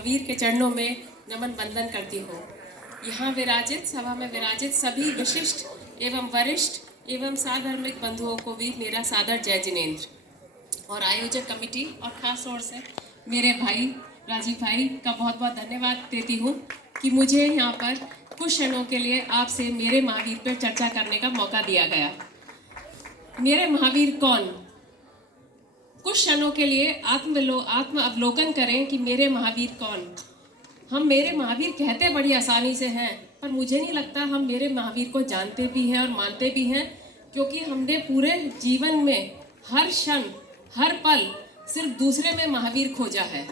महावीर के चरणों में नमन वंदन करती हूँ। यहाँ विराजित सभा में विराजित सभी विशिष्ट एवं वरिष्ठ एवं साधर्मिक बंधुओं को भी मेरा सादर जय जिनेंद्र और आयोजक कमेटी और खास तौर से मेरे भाई राजीव भाई का बहुत बहुत धन्यवाद देती हूँ कि मुझे यहाँ पर कुछ क्षणों के लिए आपसे मेरे महावीर पर चर्चा करने का मौका दिया गया। मेरे महावीर कौन? कुछ क्षणों के लिए आत्म अवलोकन करें कि मेरे महावीर कौन। हम मेरे महावीर कहते बड़ी आसानी से हैं, पर मुझे नहीं लगता हम मेरे महावीर को जानते भी हैं और मानते भी हैं, क्योंकि हमने पूरे जीवन में हर क्षण हर पल सिर्फ दूसरे में महावीर खोजा है।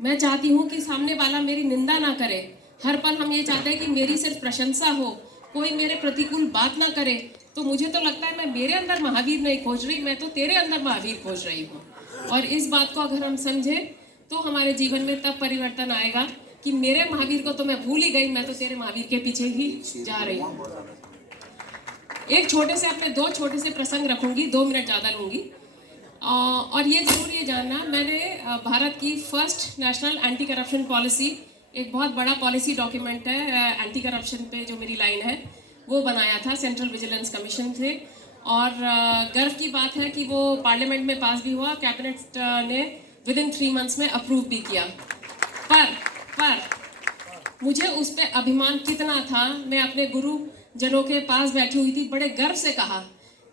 मैं चाहती हूँ कि सामने वाला मेरी निंदा ना करे। हर पल हम ये चाहते हैं कि मेरी सिर्फ प्रशंसा हो, कोई मेरे प्रतिकूल बात ना करे। तो मुझे तो लगता है मैं मेरे अंदर महावीर नहीं खोज रही, मैं तो तेरे अंदर महावीर खोज रही हूँ। और इस बात को अगर हम समझें तो हमारे जीवन में तब परिवर्तन आएगा कि मेरे महावीर को तो मैं भूल ही गई, मैं तो तेरे महावीर के पीछे ही जा रही हूँ। एक छोटे से अपने दो छोटे से प्रसंग रखूंगी, 2 मिनट ज़्यादा लूंगी। और ये जरूर ये जानना, मैंने भारत की first national anti corruption policy, एक बहुत बड़ा पॉलिसी डॉक्यूमेंट है एंटी करप्शन पे, जो मेरी लाइन है वो बनाया था सेंट्रल विजिलेंस कमीशन से। और गर्व की बात है कि वो पार्लियामेंट में पास भी हुआ, कैबिनेट ने विदिन 3 मंथ्स में अप्रूव भी किया। पर मुझे उस पर अभिमान कितना था। मैं अपने गुरुजनों के पास बैठी हुई थी, बड़े गर्व से कहा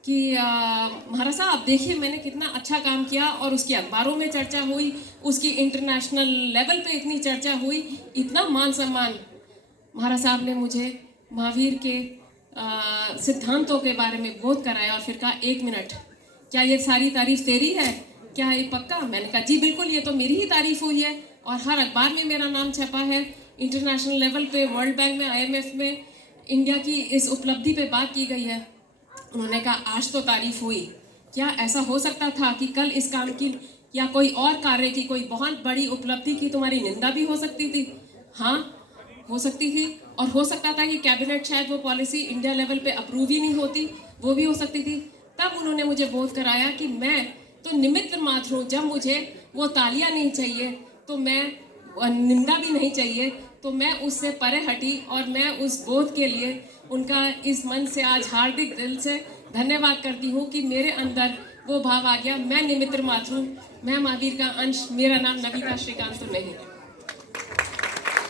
कि महाराज साहब देखिए मैंने कितना अच्छा काम किया। और उसकी अखबारों में चर्चा हुई, उसकी इंटरनेशनल लेवल पे इतनी चर्चा हुई, इतना मान सम्मान। महाराज साहब ने मुझे महावीर के सिद्धांतों के बारे में बोध कराया और फिर कहा 1 मिनट, क्या ये सारी तारीफ तेरी है? क्या ये पक्का? मैंने कहा जी बिल्कुल, ये तो मेरी ही तारीफ हुई है और हर अखबार में मेरा नाम छपा है। इंटरनेशनल लेवल पे, वर्ल्ड बैंक में, IMF में इंडिया की इस उपलब्धि पे बात की गई है। उन्होंने कहा आज तो तारीफ हुई, क्या ऐसा हो सकता था कि कल इस काम की या कोई और कार्य की, कोई बहुत बड़ी उपलब्धि की तुम्हारी निंदा भी हो सकती थी? हाँ, हो सकती थी। और हो सकता था कि कैबिनेट शायद वो पॉलिसी इंडिया लेवल पे अप्रूव ही नहीं होती, वो भी हो सकती थी। तब उन्होंने मुझे बोध कराया कि मैं तो निमित्त मात्र हूँ। जब मुझे वो तालियां नहीं चाहिए तो मैं निंदा भी नहीं चाहिए, तो मैं उससे परे हटी और मैं उस बोध के लिए उनका इस मन से आज हार्दिक दिल से धन्यवाद करती हूँ कि मेरे अंदर वो भाव आ गया। मैं निमित्त मात्र हूँ, मैं महावीर का अंश, मेरा नाम नविता श्रीकांत तो नहीं।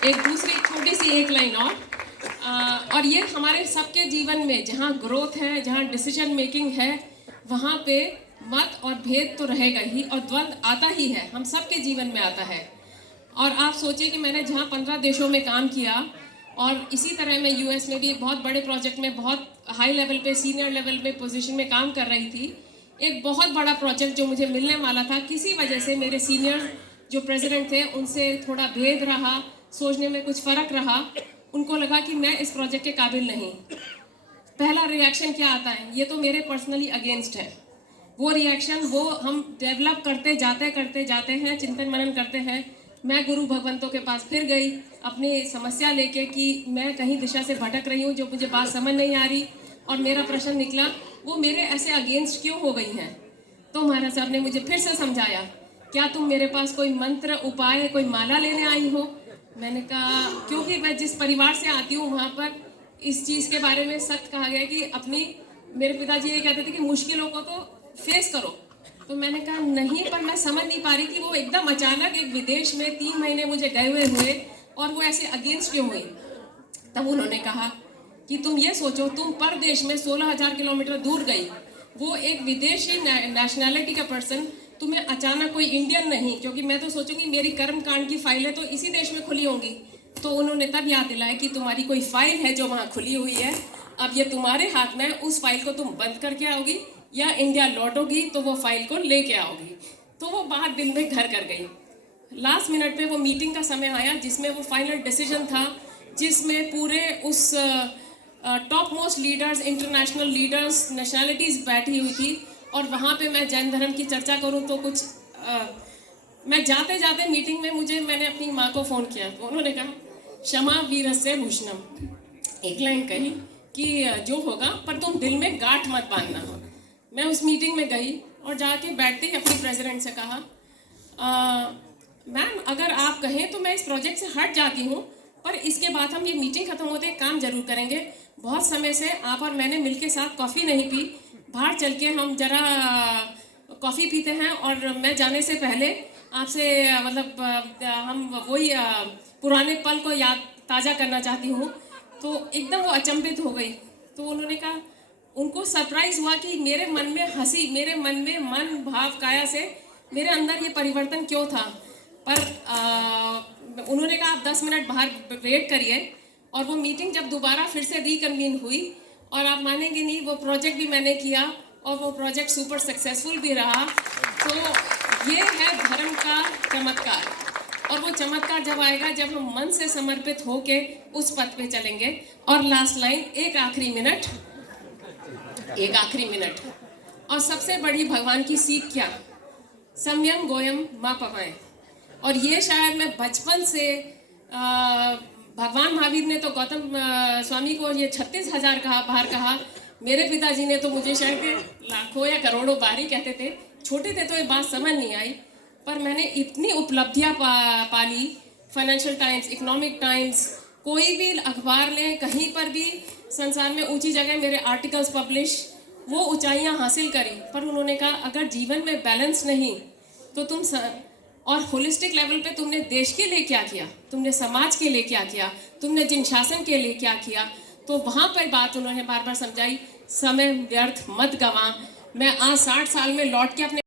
एक दूसरी छोटी सी एक लाइन और ये हमारे सबके जीवन में जहाँ ग्रोथ है, जहाँ डिसीजन मेकिंग है, वहाँ पे मत और भेद तो रहेगा ही और द्वंद्व आता ही है, हम सबके जीवन में आता है। और आप सोचिए कि मैंने जहाँ 15 देशों में काम किया और इसी तरह मैं US में भी एक बहुत बड़े प्रोजेक्ट में बहुत हाई लेवल पे, सीनियर लेवल पे पोजीशन में काम कर रही थी। एक बहुत बड़ा प्रोजेक्ट जो मुझे मिलने वाला था, किसी वजह से मेरे सीनियर जो प्रेसिडेंट थे उनसे थोड़ा भेद रहा, सोचने में कुछ फ़र्क रहा। उनको लगा कि मैं इस प्रोजेक्ट के काबिल नहीं। पहला रिएक्शन क्या आता है? ये तो मेरे पर्सनली अगेंस्ट है। वो रिएक्शन वो हम डेवलप करते जाते हैं, चिंतन मनन करते हैं। मैं गुरु भगवंतों के पास फिर गई अपनी समस्या लेके कि मैं कहीं दिशा से भटक रही हूँ, जो मुझे बात समझ नहीं आ रही। और मेरा प्रश्न निकला, वो मेरे ऐसे अगेंस्ट क्यों हो गई हैं? तो महाराज साहब ने मुझे फिर से समझाया, क्या तुम मेरे पास कोई मंत्र, उपाय, कोई माला लेने आई हो? मैंने कहा क्योंकि मैं जिस परिवार से आती हूँ वहाँ पर इस चीज़ के बारे में सख्त कहा गया कि अपनी, मेरे पिताजी ये कहते थे कि मुश्किलों को तो फेस करो। तो मैंने कहा नहीं, पर मैं समझ नहीं पा रही कि वो एकदम अचानक एक विदेश में 3 महीने मुझे गए हुए और वो ऐसे अगेंस्ट क्यों हुई। तब उन्होंने कहा कि तुम ये सोचो, तुम परदेश में 16,000 किलोमीटर दूर गई, वो एक विदेशी नेशनैलिटी का पर्सन, तुम्हें अचानक कोई इंडियन नहीं, क्योंकि मैं तो सोचूंगी मेरी कर्म कांड की फाइलें तो इसी देश में खुली होंगी। तो उन्होंने तब याद दिलाया कि तुम्हारी कोई फाइल है जो वहाँ खुली हुई है, अब ये तुम्हारे हाथ में, उस फाइल को तुम बंद करके आओगी या इंडिया लौटोगी तो वो फाइल को लेके आओगी। तो वो बात दिल में घर कर गई। लास्ट मिनट पे वो मीटिंग का समय आया जिसमें वो फाइनल डिसीजन था, जिसमें पूरे उस top most leaders, international leaders, nationalities बैठी हुई थी। और वहाँ पे मैं जैन धर्म की चर्चा करूँ तो कुछ मैं जाते जाते मीटिंग में मैंने अपनी माँ को फ़ोन किया, तो उन्होंने कहा क्षमा वीरस्य भूषणम, एक लाइन कही कि जो होगा पर तुम दिल में गांठ मत बांधना। मैं उस मीटिंग में गई और जाके बैठते ही अपनी प्रेसिडेंट से कहा मैम अगर आप कहें तो मैं इस प्रोजेक्ट से हट जाती हूँ, पर इसके बाद हम ये मीटिंग खत्म होते ही काम जरूर करेंगे। बहुत समय से आप और मैंने मिलके साथ कॉफ़ी नहीं पी, बाहर चल के हम जरा कॉफ़ी पीते हैं। और मैं जाने से पहले आपसे मतलब हम वही पुराने पल को याद ताज़ा करना चाहती हूँ। तो एकदम वो अचंभित हो गई। तो उन्होंने कहा, उनको सरप्राइज हुआ कि मेरे मन में हंसी, मेरे मन में मन भाव काया से मेरे अंदर ये परिवर्तन क्यों था। पर उन्होंने कहा आप 10 मिनट बाहर वेट करिए। और वो मीटिंग जब दोबारा फिर से रिकन्वीन हुई, और आप मानेंगे नहीं, वो प्रोजेक्ट भी मैंने किया और वो प्रोजेक्ट सुपर सक्सेसफुल भी रहा। तो ये है धर्म का चमत्कार। और वो चमत्कार जब आएगा जब हम मन से समर्पित होके उस पथ पे चलेंगे। और लास्ट लाइन, एक आखिरी मिनट। और सबसे बड़ी भगवान की सीख क्या? सम्यम गोयम मा पवाएं। और ये शायद मैं बचपन से भगवान महावीर ने तो गौतम स्वामी को ये 36,000 कहा, बाहर कहा। मेरे पिताजी ने तो मुझे शायद लाखों या करोड़ों बार ही कहते थे। छोटे थे तो ये बात समझ नहीं आई, पर मैंने इतनी उपलब्धियां पाली। फाइनेंशियल टाइम्स, इकोनॉमिक टाइम्स, कोई भी अखबार लें, कहीं पर भी संसार में ऊंची जगह मेरे आर्टिकल्स पब्लिश, वो ऊंचाइयां हासिल करी। पर उन्होंने कहा अगर जीवन में बैलेंस नहीं तो तुम और होलिस्टिक लेवल पे तुमने देश के लिए क्या किया, तुमने समाज के लिए क्या किया, तुमने जिन शासन के लिए क्या किया। तो वहाँ पर बात उन्होंने बार बार समझाई, समय व्यर्थ मत गवा। मैं आज 60 साल में लौट के अपने